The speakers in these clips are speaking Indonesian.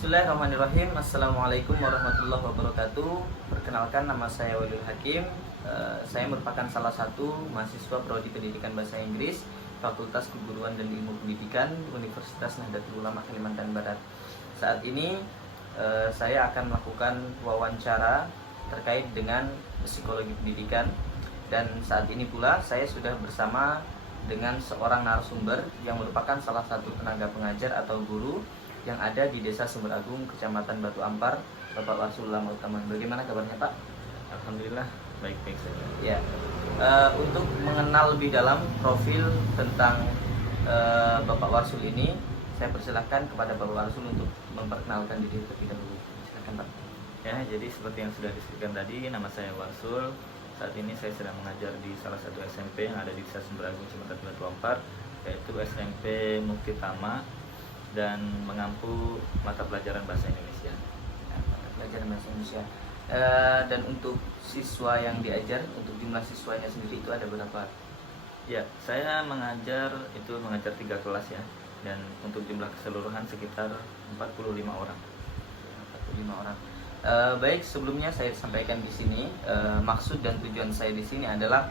Bismillahirrahmanirrahim. Assalamualaikum warahmatullahi wabarakatuh. Perkenalkan, nama saya Walil Hakim. Saya merupakan salah satu mahasiswa Prodi Pendidikan Bahasa Inggris Fakultas Keguruan dan Ilmu Pendidikan Universitas Nahdlatul Ulama Kalimantan Barat. Saat ini saya akan melakukan wawancara terkait dengan psikologi pendidikan, dan saat ini pula saya sudah bersama dengan seorang narasumber yang merupakan salah satu tenaga pengajar atau guru yang ada di Desa Sumber Agung, Kecamatan Batu Ampar, Bapak Warsul Ulama Utama. Bagaimana kabarnya, Pak? Alhamdulillah baik-baik saja. Ya, untuk mengenal lebih dalam profil tentang Bapak Warsul ini, saya persilahkan kepada Bapak Warsul untuk memperkenalkan diri terlebih dahulu. Silakan, Pak. Ya, jadi seperti yang sudah disebutkan tadi, nama saya Warsul. Saat ini saya sedang mengajar di salah satu SMP yang ada di Desa Sumber Agung, Kecamatan Batu Ampar, yaitu SMP Muktitama, dan mengampu mata pelajaran bahasa Indonesia. Mata pelajaran bahasa Indonesia. Dan untuk siswa yang diajar, untuk jumlah siswanya sendiri itu ada berapa? Ya, saya mengajar 3 kelas ya, dan untuk jumlah keseluruhan sekitar 45 orang. 45 orang. Baik, sebelumnya saya sampaikan di sini maksud dan tujuan saya di sini adalah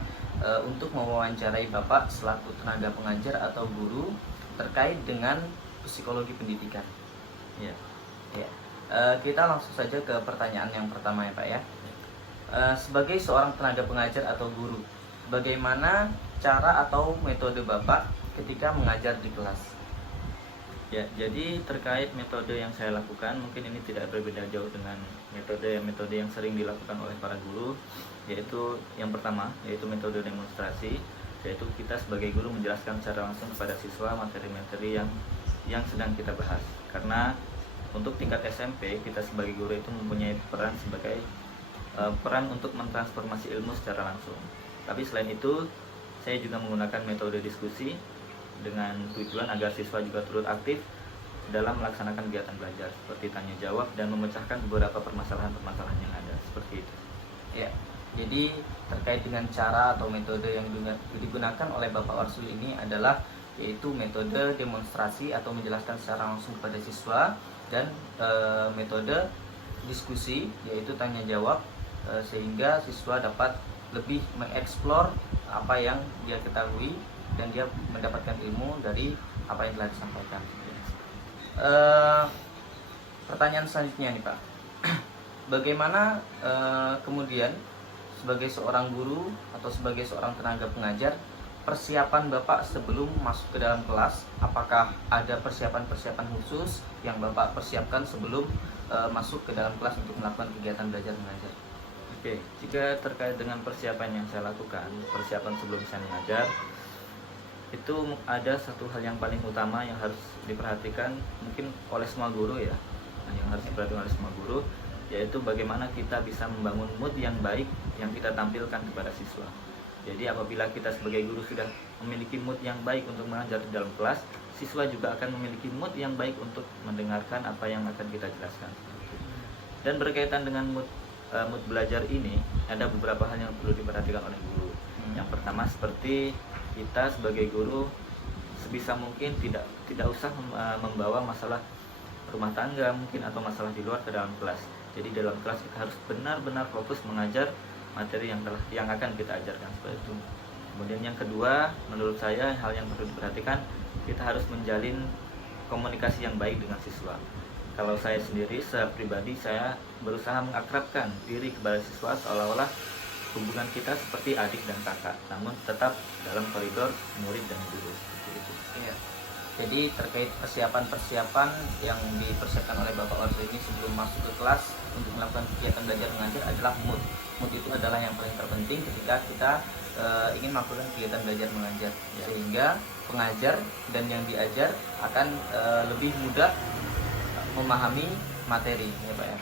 untuk mewawancarai Bapak selaku tenaga pengajar atau guru terkait dengan psikologi pendidikan. Ya. Ya. Kita langsung saja ke pertanyaan yang pertama ya, Pak ya. Sebagai seorang tenaga pengajar atau guru, bagaimana cara atau metode Bapak ketika mengajar di kelas? Ya, jadi terkait metode yang saya lakukan, mungkin ini tidak berbeda jauh dengan metode yang sering dilakukan oleh para guru, yaitu yang pertama, yaitu metode demonstrasi, yaitu kita sebagai guru menjelaskan secara langsung kepada siswa materi-materi yang sedang kita bahas. Karena untuk tingkat SMP, kita sebagai guru itu mempunyai peran untuk mentransformasi ilmu secara langsung. Tapi selain itu, saya juga menggunakan metode diskusi dengan tujuan agar siswa juga turut aktif dalam melaksanakan kegiatan belajar, seperti tanya jawab dan memecahkan beberapa permasalahan-permasalahan yang ada, seperti itu. Ya, jadi terkait dengan cara atau metode yang digunakan oleh Bapak Warsul ini adalah yaitu metode demonstrasi atau menjelaskan secara langsung kepada siswa, dan metode diskusi yaitu tanya jawab, sehingga siswa dapat lebih mengeksplor apa yang dia ketahui dan dia mendapatkan ilmu dari apa yang telah disampaikan. Pertanyaan selanjutnya nih, Pak. Bagaimana kemudian sebagai seorang guru atau sebagai seorang tenaga pengajar, persiapan Bapak sebelum masuk ke dalam kelas? Apakah ada persiapan-persiapan khusus yang Bapak persiapkan sebelum masuk ke dalam kelas untuk melakukan kegiatan belajar mengajar? Oke, jika terkait dengan persiapan yang saya lakukan, persiapan sebelum saya mengajar, itu ada satu hal yang paling utama yang harus diperhatikan mungkin oleh semua guru ya, yang harus diperhatikan oleh semua guru, yaitu bagaimana kita bisa membangun mood yang baik yang kita tampilkan kepada siswa. Jadi apabila kita sebagai guru sudah memiliki mood yang baik untuk mengajar di dalam kelas, siswa juga akan memiliki mood yang baik untuk mendengarkan apa yang akan kita jelaskan. Dan berkaitan dengan mood belajar ini, ada beberapa hal yang perlu diperhatikan oleh guru. Yang pertama, seperti kita sebagai guru sebisa mungkin tidak usah membawa masalah rumah tangga mungkin atau masalah di luar ke dalam kelas. Jadi dalam kelas kita harus benar-benar fokus mengajar materi yang akan kita ajarkan, seperti itu. Kemudian yang kedua, menurut saya hal yang perlu diperhatikan, kita harus menjalin komunikasi yang baik dengan siswa. Kalau saya sendiri, secara pribadi, saya berusaha mengakrabkan diri kepada siswa seolah-olah hubungan kita seperti adik dan kakak, namun tetap dalam koridor murid dan guru, seperti itu. Iya. Jadi terkait persiapan-persiapan yang dipersiapkan oleh Bapak Warsul ini sebelum masuk ke kelas untuk melakukan kegiatan belajar mengajar adalah mood. Mood itu adalah yang paling terpenting ketika kita ingin melakukan kegiatan belajar mengajar, ya. Sehingga pengajar dan yang diajar akan lebih mudah memahami materi, ya Pak ya.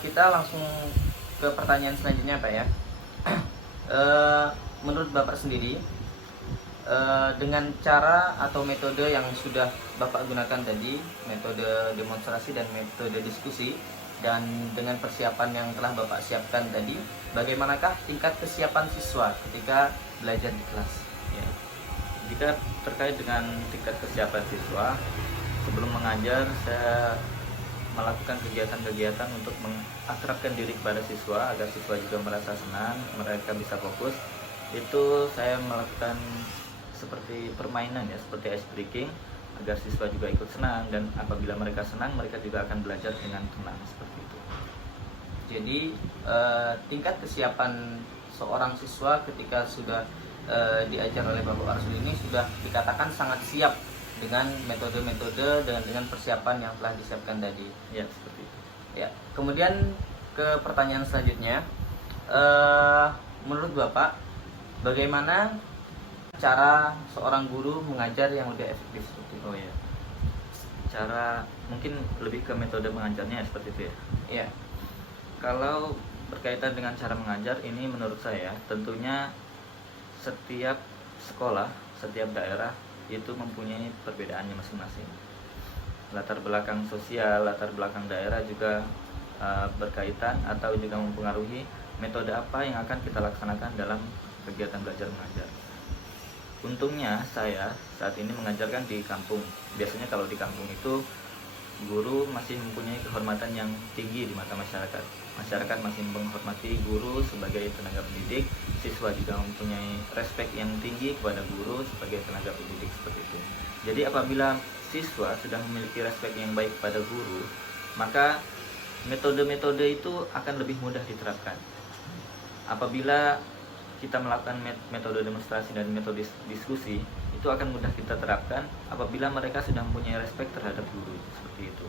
Kita langsung ke pertanyaan selanjutnya, Pak ya. Menurut Bapak sendiri, dengan cara atau metode yang sudah Bapak gunakan tadi, metode demonstrasi dan metode diskusi, dan dengan persiapan yang telah Bapak siapkan tadi, bagaimanakah tingkat kesiapan siswa ketika belajar di kelas? Ya. Jika terkait dengan tingkat kesiapan siswa, sebelum mengajar saya melakukan kegiatan-kegiatan untuk mengakrabkan diri kepada siswa agar siswa juga merasa senang, mereka bisa fokus. Itu saya melakukan seperti permainan ya, seperti ice breaking agar siswa juga ikut senang, dan apabila mereka senang mereka juga akan belajar dengan tenang seperti itu. Jadi tingkat kesiapan seorang siswa ketika sudah diajar oleh Bapak Arsul ini sudah dikatakan sangat siap dengan metode-metode dan dengan persiapan yang telah disiapkan tadi. Ya, seperti itu. Ya, kemudian ke pertanyaan selanjutnya, menurut Bapak, bagaimana cara seorang guru mengajar yang lebih efektif seperti itu? Oh ya, cara mungkin lebih ke metode mengajarnya ya, seperti itu ya. Iya. Kalau berkaitan dengan cara mengajar ini, menurut saya tentunya setiap sekolah, setiap daerah itu mempunyai perbedaannya masing-masing. Latar belakang sosial, latar belakang daerah juga berkaitan atau juga mempengaruhi metode apa yang akan kita laksanakan dalam kegiatan belajar mengajar. Untungnya saya saat ini mengajarkan di kampung. Biasanya kalau di kampung itu guru masih mempunyai kehormatan yang tinggi di mata masyarakat. Masyarakat masih menghormati guru sebagai tenaga pendidik, siswa juga mempunyai respek yang tinggi kepada guru sebagai tenaga pendidik seperti itu. Jadi apabila siswa sudah memiliki respek yang baik kepada guru, maka metode-metode itu akan lebih mudah diterapkan. Apabila kita melakukan metode demonstrasi dan metode diskusi, itu akan mudah kita terapkan apabila mereka sudah mempunyai respek terhadap guru seperti itu.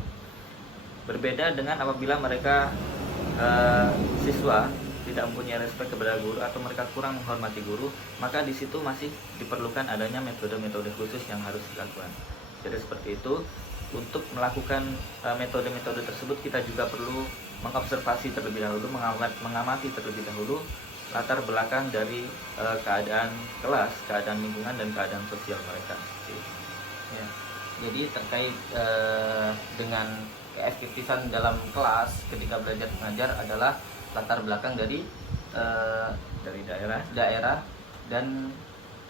Berbeda dengan apabila mereka siswa tidak mempunyai respek kepada guru atau mereka kurang menghormati guru, maka di situ masih diperlukan adanya metode-metode khusus yang harus dilakukan. Jadi seperti itu. Untuk melakukan metode-metode tersebut kita juga perlu mengobservasi terlebih dahulu, mengamati terlebih dahulu latar belakang dari keadaan kelas, keadaan lingkungan, dan keadaan sosial mereka. Ya. Jadi terkait dengan keefektifan dalam kelas ketika belajar mengajar adalah latar belakang dari daerah dan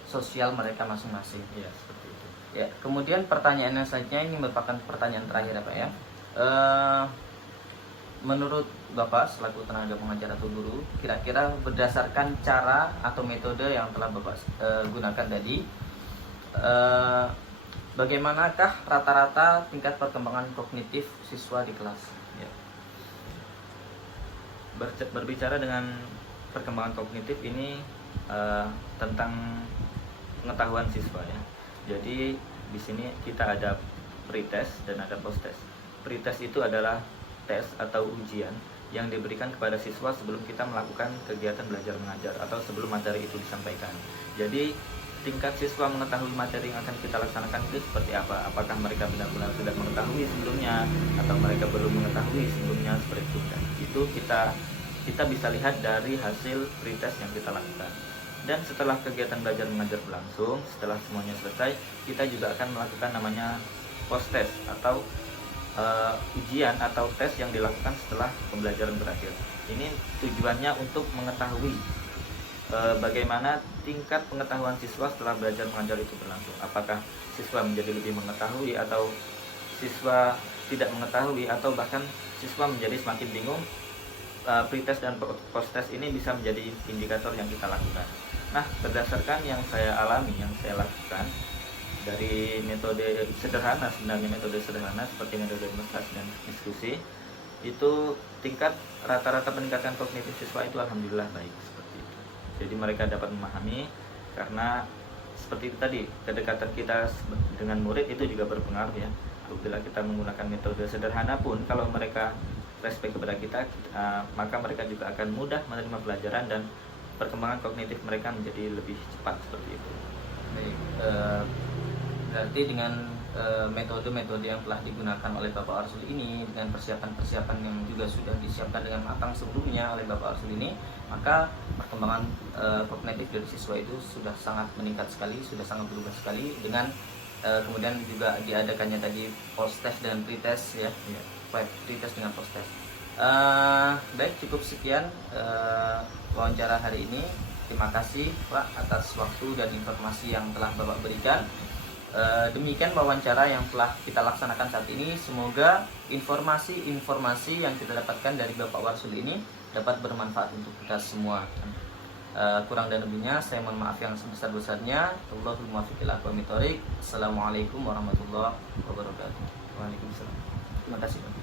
sosial mereka masing-masing. Ya, seperti itu. Ya, kemudian pertanyaan yang selanjutnya ini merupakan pertanyaan terakhir Pak ya. Menurut Bapak selaku tenaga pengajar atau guru, kira-kira berdasarkan cara atau metode yang telah Bapak gunakan tadi, bagaimanakah rata-rata tingkat perkembangan kognitif siswa di kelas? Ya. Berbicara dengan perkembangan kognitif ini tentang pengetahuan siswa ya. Jadi di sini kita ada pretest dan ada posttest. Pretest itu adalah tes atau ujian yang diberikan kepada siswa sebelum kita melakukan kegiatan belajar mengajar atau sebelum materi itu disampaikan. Jadi tingkat siswa mengetahui materi yang akan kita laksanakan itu seperti apa? Apakah mereka benar-benar sudah mengetahui sebelumnya atau mereka belum mengetahui sebelumnya, seperti itu. Dan itu kita bisa lihat dari hasil pretest yang kita lakukan. Dan setelah kegiatan belajar mengajar berlangsung, setelah semuanya selesai, kita juga akan melakukan namanya post test atau ujian atau tes yang dilakukan setelah pembelajaran berakhir. Ini tujuannya untuk mengetahui bagaimana tingkat pengetahuan siswa setelah belajar mengajar itu berlangsung. Apakah siswa menjadi lebih mengetahui atau siswa tidak mengetahui atau bahkan siswa menjadi semakin bingung. Pretest dan posttest ini bisa menjadi indikator yang kita lakukan. Nah, berdasarkan yang saya alami, yang saya lakukan dari metode sederhana, sebenarnya metode sederhana seperti metode demonstrasi dan diskusi, itu tingkat rata-rata peningkatan kognitif siswa itu alhamdulillah baik seperti itu. Jadi mereka dapat memahami, karena seperti itu tadi, kedekatan kita dengan murid itu juga berpengaruh ya. Apabila kita menggunakan metode sederhana pun, kalau mereka respect kepada kita, maka mereka juga akan mudah menerima pelajaran dan perkembangan kognitif mereka menjadi lebih cepat seperti itu. Baik, berarti dengan metode-metode yang telah digunakan oleh Bapak Arsul ini, dengan persiapan-persiapan yang juga sudah disiapkan dengan matang sebelumnya oleh Bapak Arsul ini, maka perkembangan kognitif dari siswa itu sudah sangat meningkat sekali, sudah sangat berubah sekali dengan kemudian juga diadakannya tadi post test dan pretest ya. Pretest dengan post test. Baik, cukup sekian wawancara hari ini. Terima kasih Pak atas waktu dan informasi yang telah Bapak berikan. Demikian wawancara yang telah kita laksanakan saat ini. Semoga informasi-informasi yang kita dapatkan dari Bapak Warsul ini dapat bermanfaat untuk kita semua. Kurang dan lebihnya saya mohon maaf yang sebesar-besarnya. Wallahul muwaffiq ila aqwamit thoriq. Assalamualaikum warahmatullahi wabarakatuh. Waalaikumsalam. Terima kasih.